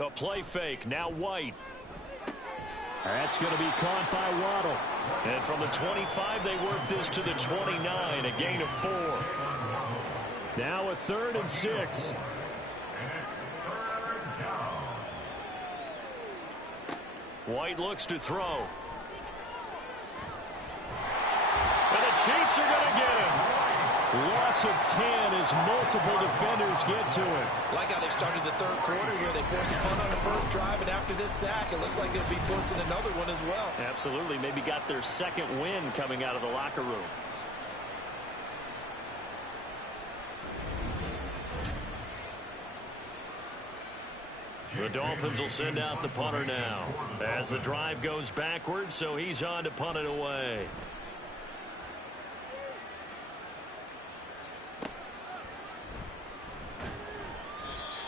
A play fake, now White. That's going to be caught by Waddle. And from the 25, they work this to the 29, a gain of 4. Now a 3rd and 6. White looks to throw. And the Chiefs are going to get him. Loss of 10 as multiple defenders get to it. Like how they've started the 3rd quarter here. They force a punt on the first drive, and after this sack, it looks like they'll be forcing another one as well. Absolutely. Maybe got their 2nd win coming out of the locker room. The Dolphins will send out the punter now as the drive goes backwards, so he's on to punt it away.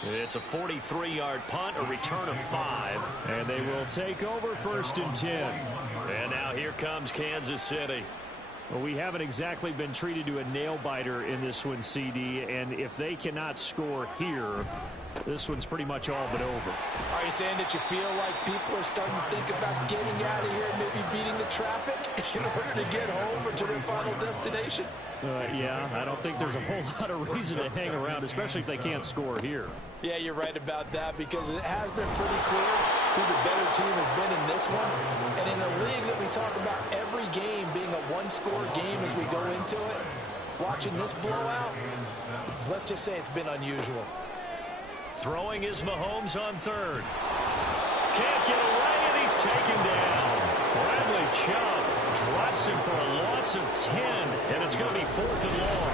It's a 43-yard punt, a return of 5. And they will take over 1st and 10. And now here comes Kansas City. Well, we haven't exactly been treated to a nail-biter in this one, CD. And if they cannot score here, this one's pretty much all but over. Are you saying that you feel like people are starting to think about getting out of here and maybe beating the traffic in order to get home or to their final destination? Yeah, I don't think there's a whole lot of reason to hang around, especially if they can't score here. Yeah, you're right about that, because it has been pretty clear who the better team has been in this one. And in a league that we talk about every game being a one-score game as we go into it, watching this blowout, let's just say it's been unusual. Throwing is Mahomes on 3rd. Can't get away, and he's taken down. Bradley Chubb drops him for a loss of 10, and it's going to be 4th and long.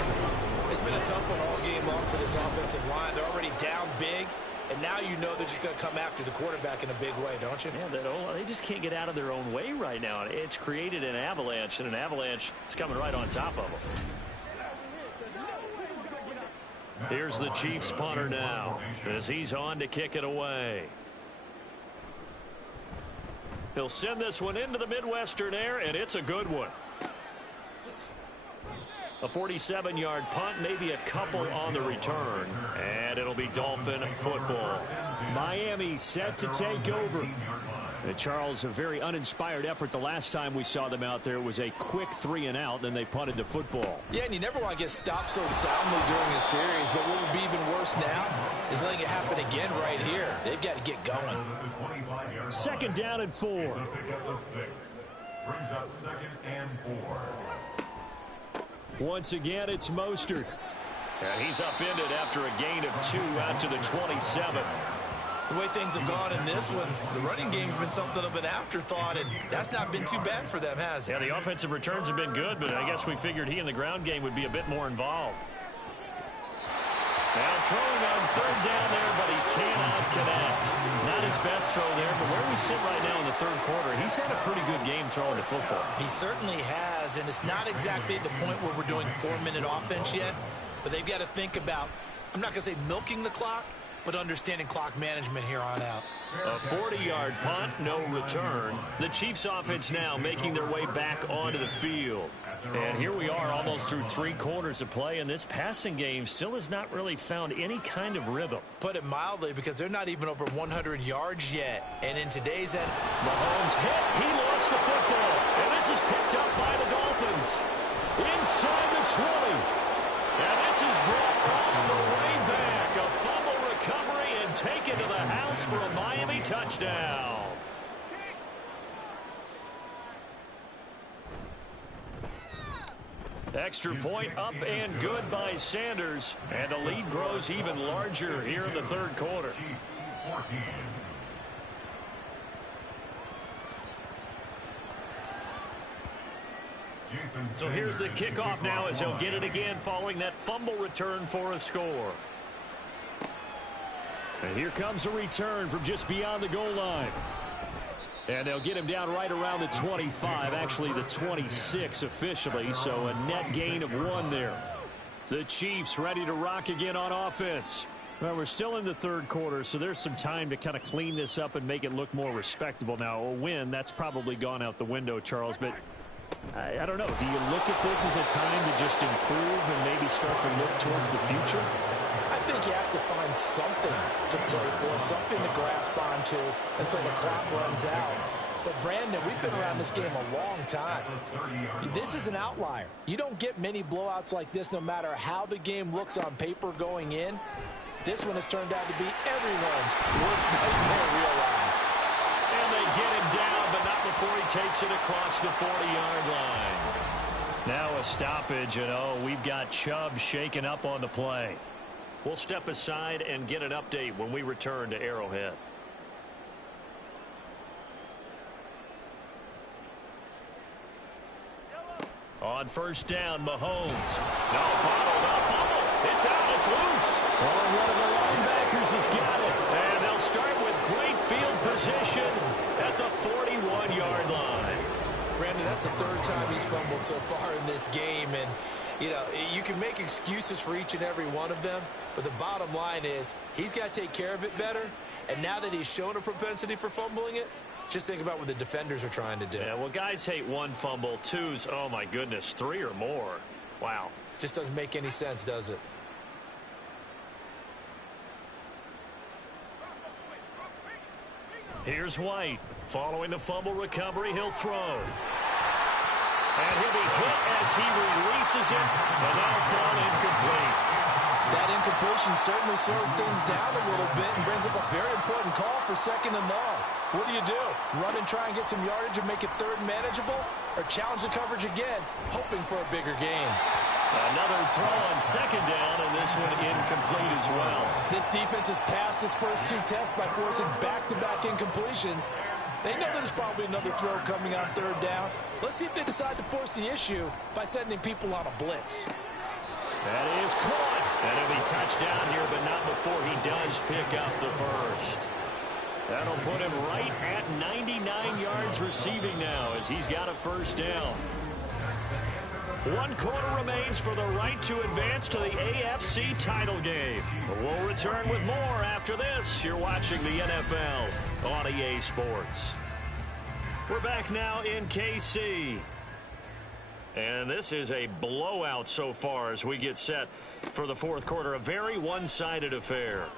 It's been a tough one all game long for this offensive line. They're already down big, and now you know they're just going to come after the quarterback in a big way, don't you? Yeah, they just can't get out of their own way right now. It's created an avalanche, and an avalanche is coming right on top of them. Here's the Chiefs punter now as he's on to kick it away. He'll send this one into the Midwestern air, and it's a good one. A 47-yard punt, maybe a couple on the return, and it'll be Dolphin football. Miami set to take over. And Charles, a very uninspired effort the last time we saw them out there. Was a quick 3-and-out, then they punted the football. Yeah, and you never want to get stopped so soundly during a series, but what would be even worse now is letting it happen again right here. They've got to get going. 2nd down and 4. Brings up 2nd and 4. Once again, it's Mostert. And he's upended after a gain of 2 out to the 27. The way things have gone in this one, the running game's been something of an afterthought, and that's not been too bad for them, has it? Yeah, the offensive returns have been good, but I guess we figured he in the ground game would be a bit more involved. Now throwing on third down there, but he cannot connect. Not his best throw there, but where we sit right now in the third quarter, he's had a pretty good game throwing the football. He certainly has, and it's not exactly at the point where we're doing 4-minute offense yet, but they've got to think about, I'm not going to say milking the clock, but understanding clock management here on out. A 40-yard punt, no return. The Chiefs offense now making their way back onto the field. And here we are almost through 3 quarters of play, and this passing game still has not really found any kind of rhythm. Put it mildly, because they're not even over 100 yards yet. And in today's end, Mahomes hit. He lost the football. And this is picked up by the Dolphins. Inside the 20. And this is brought all the way back. A fumble recovery and taken to the house for a Miami touchdown. Extra point up and good by Sanders. And the lead grows even larger here in the third quarter. So here's the kickoff now as he'll get it again following that fumble return for a score. And here comes a return from just beyond the goal line. And they'll get him down right around the 25, actually the 26 officially, so a net gain of 1 there. The Chiefs ready to rock again on offense. Well, we're still in the third quarter, so there's some time to kind of clean this up and make it look more respectable. Now, a win, that's probably gone out the window, Charles, but I don't know. Do you look at this as a time to just improve and maybe start to look towards the future? I think you have to find something to play for, something to grasp onto until the clock runs out. But, Brandon, we've been around this game a long time. This is an outlier. You don't get many blowouts like this no matter how the game looks on paper going in. This one has turned out to be everyone's worst nightmare realized. And they get him down, but not before he takes it across the 40-yard line. Now a stoppage, and we've got Chubb shaken up on the play. We'll step aside and get an update when we return to Arrowhead. On first down, Mahomes. No, bottled up, fumble. It's out, it's loose. Oh, one of the linebackers has got it. And they'll start with great field position at the 41-yard line. Brandon, that's the third time he's fumbled so far in this game. And, you know, you can make excuses for each and every one of them, but the bottom line is he's got to take care of it better. And now that he's shown a propensity for fumbling it, just think about what the defenders are trying to do. Yeah, well, guys hate 1 fumble, 2's, oh, my goodness, 3 or more. Wow. Just doesn't make any sense, does it? Here's White. Following the fumble recovery, he'll throw. And he'll be hit as he releases it, and that'll fall incomplete. That incompletion certainly slows things down a little bit and brings up a very important call for 2nd and long. What do? Run and try and get some yardage and make it third manageable? Or challenge the coverage again, hoping for a bigger gain? Another throw on 2nd down, and this one incomplete as well. This defense has passed its first 2 tests by forcing back-to-back incompletions. They know there's probably another throw coming on 3rd down. Let's see if they decide to force the issue by sending people on a blitz. That is caught. And it'll be touchdown here, but not before he does pick up the first. That'll put him right at 99 yards receiving now as he's got a first down. 1 quarter remains for the right to advance to the AFC title game. We'll return with more after this. You're watching the NFL on EA Sports. We're back now in KC. And this is a blowout so far as we get set for the 4th quarter. A very one-sided affair.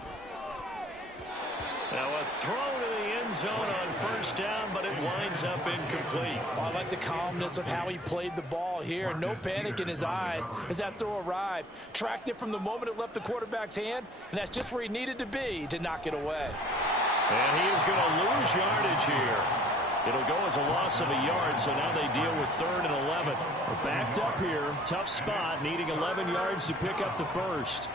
Now a throw to the end zone on first down, but it winds up incomplete. I like the calmness of how he played the ball here. No panic in his eyes as that throw arrived. Tracked it from the moment it left the quarterback's hand, and that's just where he needed to be to knock it away. And he is going to lose yardage here. It'll go as a loss of a yard, so now they deal with 3rd and 11. We're backed up here. Tough spot, needing 11 yards to pick up the first.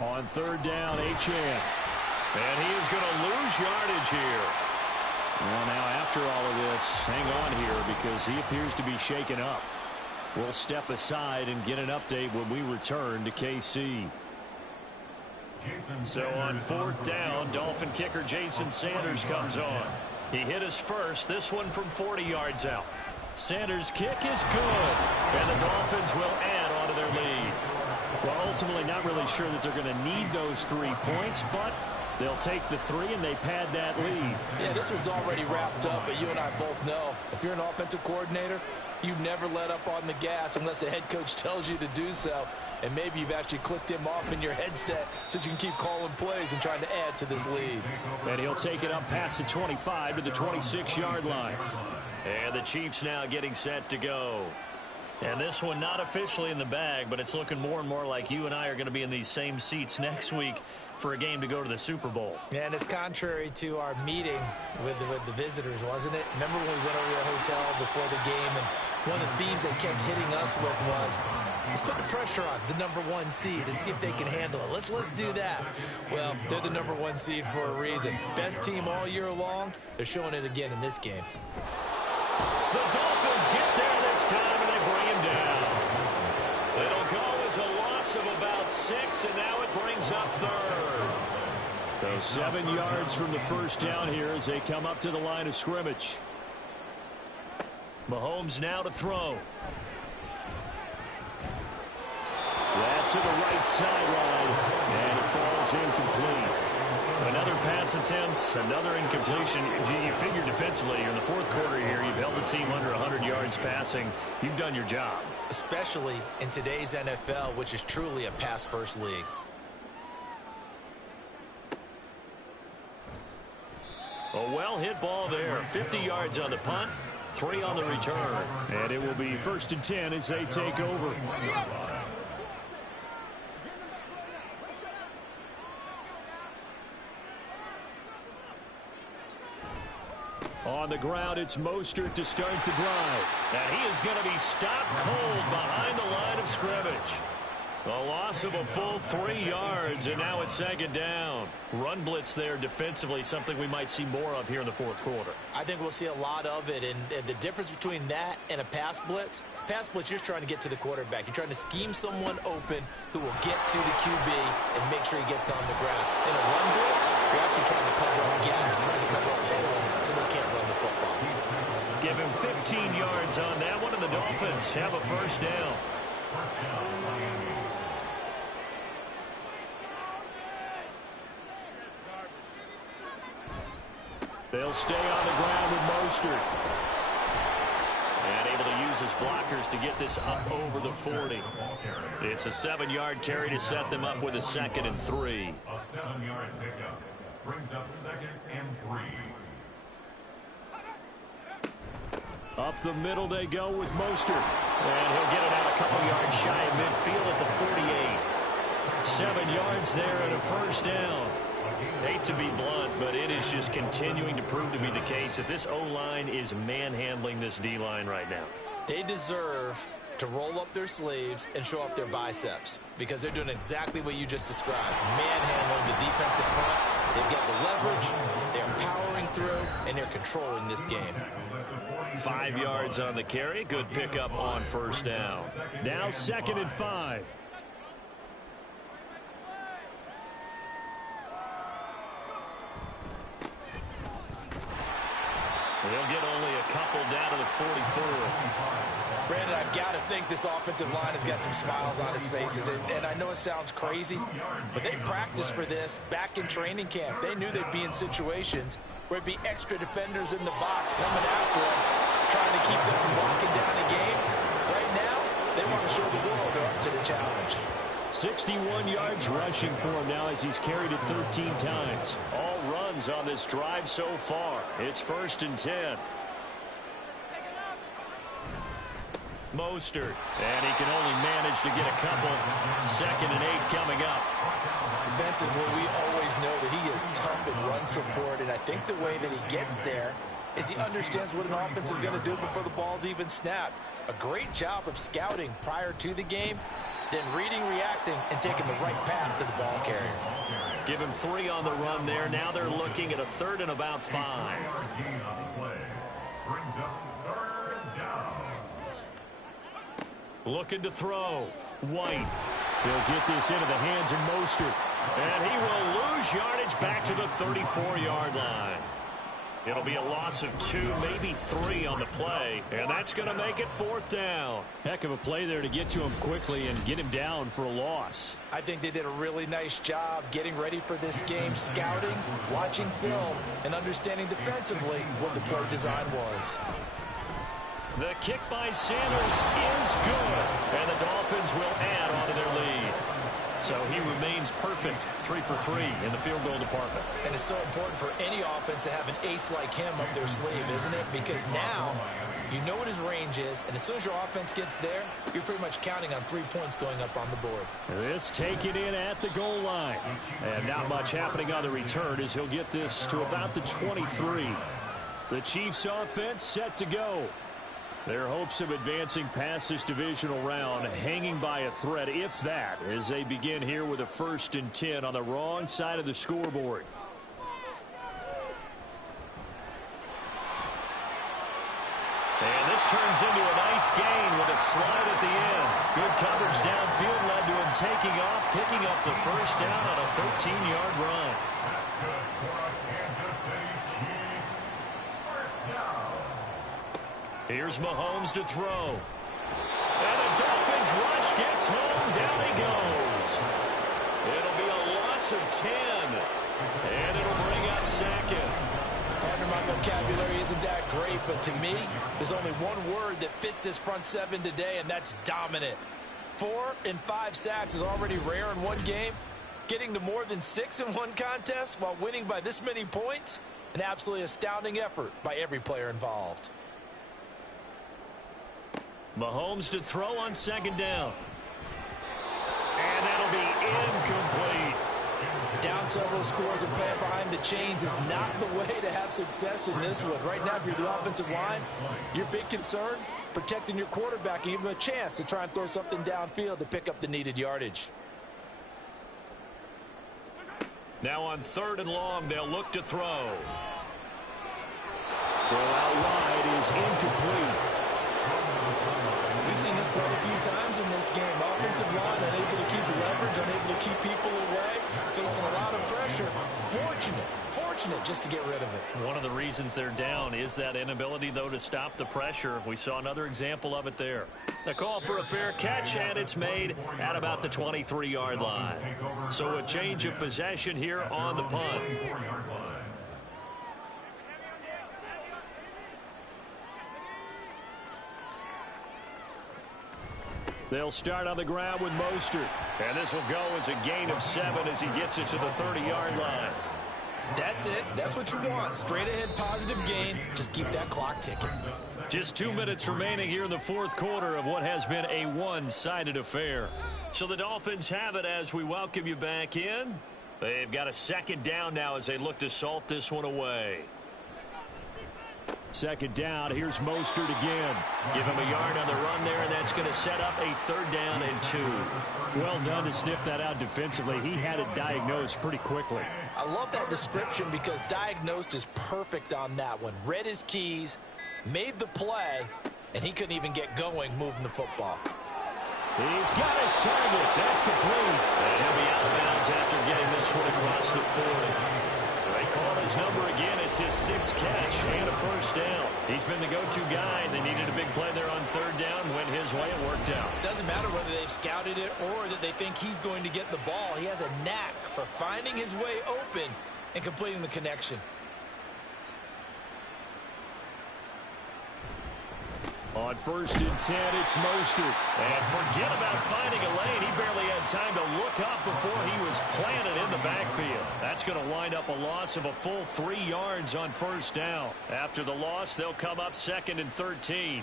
On 3rd down, Achane. And he is going to lose yardage here. Well, now after all of this, hang on here because he appears to be shaken up. We'll step aside and get an update when we return to KC. So on 4th down, Dolphin kicker Jason Sanders comes on. He hit us first, this one from 40 yards out. Sanders' kick is good, and the Dolphins will add on to their lead. Well, ultimately not really sure that they're going to need those 3 points, but they'll take the 3 and they pad that lead. Yeah, this one's already wrapped up, but you and I both know if you're an offensive coordinator, you never let up on the gas unless the head coach tells you to do so. And maybe you've actually clicked him off in your headset so you can keep calling plays and trying to add to this lead. And he'll take it up past the 25 to the 26-yard line. And the Chiefs now getting set to go. And this one not officially in the bag, but it's looking more and more like you and I are going to be in these same seats next week for a game to go to the Super Bowl. And it's contrary to our meeting with the visitors, wasn't it? Remember when we went over to the hotel before the game, and one of the themes they kept hitting us with was, let's put the pressure on the #1 seed and see if they can handle it. Let's do that. Well, they're the #1 seed for a reason. Best team all year long. They're showing it again in this game. The Dolphins get there this time, and they bring him down. It'll go as a loss of about 6, and now it brings up 3rd. So 7 yards from the first down here as they come up to the line of scrimmage. Mahomes now to throw. That's to the right sideline, and it falls incomplete. Another pass attempt, another incompletion. Gee, you figure defensively, you're in the 4th quarter here, you've held the team under 100 yards passing. You've done your job. Especially in today's NFL, which is truly a pass-first league. A well-hit ball there. 50 yards on the punt, 3 on the return. And it will be 1st and 10 as they take over. On the ground, it's Mostert to start the drive. And he is going to be stopped cold behind the line of scrimmage. A loss of a full 3 yards, and now it's 2nd down. Run blitz there defensively, something we might see more of here in the 4th quarter. I think we'll see a lot of it, and the difference between that and a pass blitz, you're just trying to get to the quarterback. You're trying to scheme someone open who will get to the QB and make sure he gets on the ground. In a run blitz, you're actually trying to cover up gaps, trying to cover up holes so they can't run the football. Give him 15 yards on that one, and the Dolphins have a 1st down. They'll stay on the ground with Mostert. And able to use his blockers to get this up over the 40. It's a 7-yard carry to set them up with a 2nd and 3. A 7-yard pickup brings up 2nd and 3. Up the middle they go with Mostert. And he'll get it out a couple yards shy of midfield at the 48. 7 yards there and a 1st down. Hate to be blunt, but it is just continuing to prove to be the case that this O-line is manhandling this D-line right now. They deserve to roll up their sleeves and show up their biceps because they're doing exactly what you just described. Manhandling the defensive front. They've got the leverage, they're powering through, and they're controlling this game. 5 yards on the carry. Good pickup on 1st down. Now 2nd and 5. He'll get only a couple down to the 44. Brandon, I've got to think this offensive line has got some smiles on its faces. And I know it sounds crazy, but they practiced for this back in training camp. They knew they'd be in situations where it'd be extra defenders in the box coming after them, trying to keep them from locking down the game. Right now, they want to show the world they're up to the challenge. 61 yards rushing for him now as he's carried it 13 times. All runs on this drive so far. It's 1st and 10. Mostert, and he can only manage to get a couple. 2nd and 8 coming up. Defensively, we always know that he is tough in run support, and I think the way that he gets there is he understands what an offense is going to do before the ball's even snapped. A great job of scouting prior to the game, then reading, reacting, and taking the right path to the ball carrier. Give him 3 on the run there. Now they're looking at a 3rd and about 5. Looking to throw. White. He'll get this into the hands of Mostert. And he will lose yardage back to the 34-yard line. It'll be a loss of 2, maybe 3 on the play, and that's going to make it 4th down. Heck of a play there to get to him quickly and get him down for a loss. I think they did a really nice job getting ready for this game, scouting, watching film, and understanding defensively what the play design was. The kick by Sanders is good, and the Dolphins will add on to their lead. So he remains perfect, 3 for 3 in the field goal department. And it's so important for any offense to have an ace like him up their sleeve, isn't it? Because now you know what his range is, and as soon as your offense gets there, you're pretty much counting on 3 points going up on the board. This taken in at the goal line. And not much happening on the return as he'll get this to about the 23. The Chiefs offense set to go. Their hopes of advancing past this divisional round hanging by a thread, if that, as they begin here with a 1st and 10 on the wrong side of the scoreboard. And this turns into a nice gain with a slide at the end. Good coverage downfield led to him taking off, picking up the 1st down on a 13-yard run. That's good for a Kansas City Chiefs. 1st down. Here's Mahomes to throw. And the Dolphins rush gets home. Down he goes. It'll be a loss of 10. And it'll bring up 2nd. Partner, my vocabulary isn't that great, but to me, there's only one word that fits this front 7 today, and that's dominant. 4 and 5 sacks is already rare in one game. Getting to more than 6 in one contest while winning by this many points, an absolutely astounding effort by every player involved. Mahomes to throw on 2nd down. And that'll be incomplete. Down several scores and playing behind the chains is not the way to have success in this one. Right now, if you're the offensive line, your big concern, protecting your quarterback and giving him a chance to try and throw something downfield to pick up the needed yardage. Now on 3rd and long, they'll look to throw. Throw out wide is incomplete. We've seen this quite a few times in this game. Offensive line unable to keep leverage, unable to keep people away, facing a lot of pressure. Fortunate just to get rid of it. One of the reasons they're down is that inability, though, to stop the pressure. We saw another example of it there. The call for a fair catch, and it's made at about the 23-yard line. So a change of possession here on the punt. They'll start on the ground with Mostert. And this will go as a gain of 7 as he gets it to the 30-yard line. That's it. That's what you want. Straight ahead positive gain. Just keep that clock ticking. Just 2 minutes remaining here in the 4th quarter of what has been a one-sided affair. So the Dolphins have it as we welcome you back in. They've got a 2nd down now as they look to salt this one away. 2nd down. Here's Mostert again. Give him a yard on the run there, and that's going to set up a 3rd down and 2. Well done to sniff that out defensively. He had it diagnosed pretty quickly. I love that description because diagnosed is perfect on that one. Read his keys, made the play, and he couldn't even get going moving the football. He's got his target. That's complete. And he'll be out of bounds after getting this one across the 40. They call his number again. It's his 6th catch and a 1st down. He's been the go-to guy. They needed a big play there on 3rd down. Went his way. It worked out. Doesn't matter whether they've scouted it or that they think he's going to get the ball. He has a knack for finding his way open and completing the connection. On 1st and 10, it's Mostert. And forget about finding a lane. He barely had time to look up before he was planted in the backfield. That's going to wind up a loss of a full 3 yards on 1st down. After the loss, they'll come up 2nd and 13.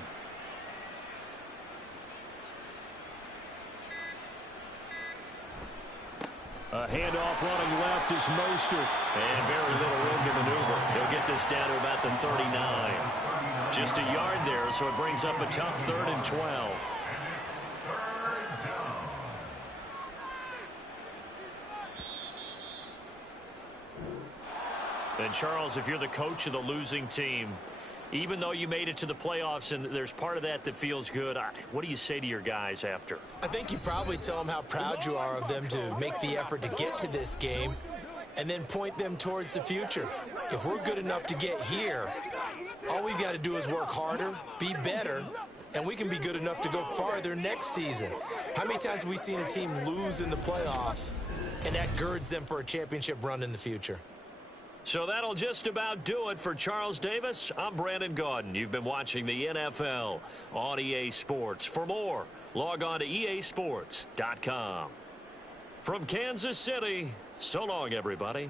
A handoff running left is Mostert. And very little room to maneuver. He'll get this down to about the 39. Just a yard there, so it brings up a tough 3rd and 12. And Charles, if you're the coach of the losing team, Even though you made it to the playoffs and there's part of that that feels good, what do you say to your guys after? I think you probably tell them how proud you are of them to make the effort to get to this game and then point them towards the future. If we're good enough to get here, all we've got to do is work harder, be better, and we can be good enough to go farther next season. How many times have we seen a team lose in the playoffs, and that girds them for a championship run in the future? So that'll just about do it for Charles Davis. I'm Brandon Gaudin. You've been watching the NFL on EA Sports. For more, log on to easports.com. From Kansas City, so long, everybody.